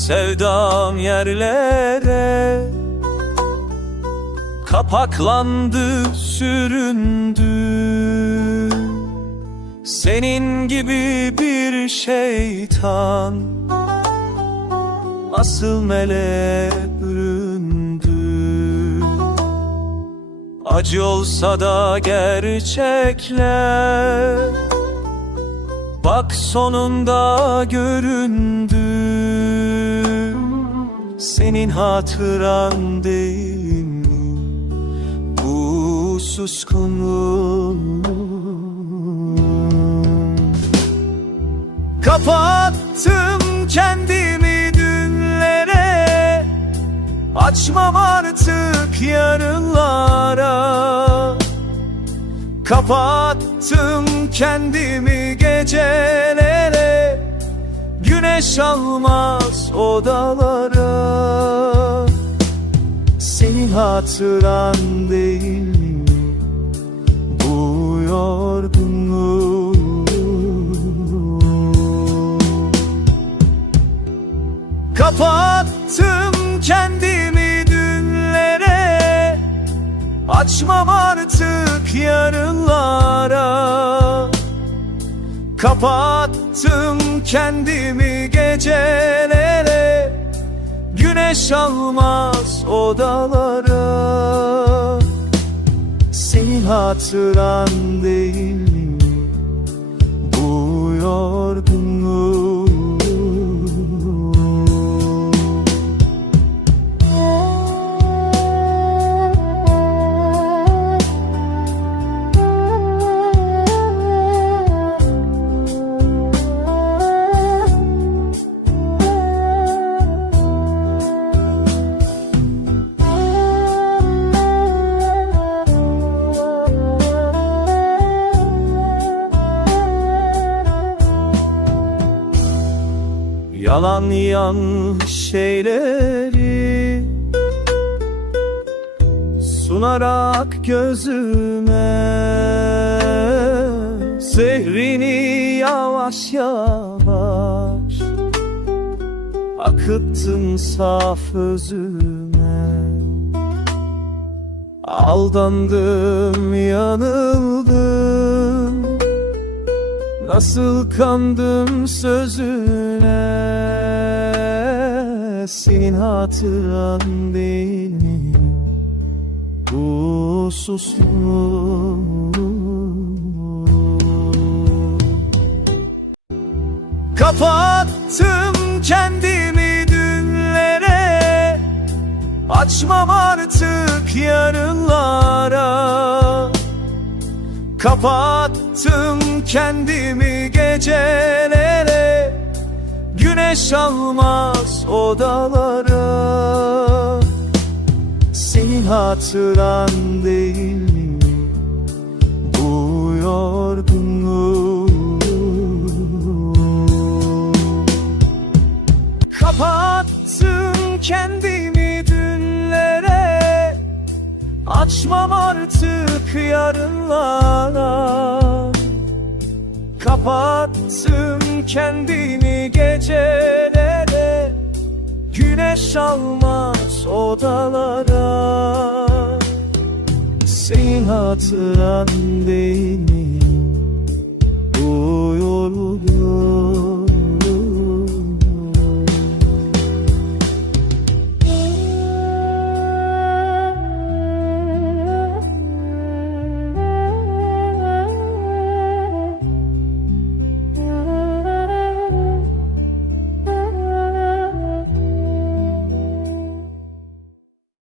sevdam yerlere. Kapaklandı süründü. Senin gibi bir şeytan Asıl meleğe büründü. Acı olsa da gerçekler Bak sonunda göründü Senin hatıran değil mi? Bu suskunluğum Kapattım kendimi dünlere. Açmam artık yarınlara. Kapattım kendimi gecelere. Güneş almaz odalara. Senin hatıran değil mi? Bu yorgunluğum Kapattım kendimi dünlere. Açmam artık yarınlara. Kapattım kendimi gecelere Güneş almaz odalara. Senin hatıran değil Yalan yanlış şeyleri Sunarak gözüme. Zehrini yavaş yavaş Akıttın saf özüme. Aldandım yanıldım Nasıl kandım sözüne? Senin hatıran değil mi? Bu susluğum Kapattım kendimi dünlere. Açmam artık yarınlara Kapattım kendimi gecelere. Güneş almaz odalara. Senin hatıran değil mi? Bu yorgunluğum Kapattım kendimi Açmam artık yarınlara. Kapattım kendimi gecelere. Güneş almaz odalara. Senin hatıran değil mi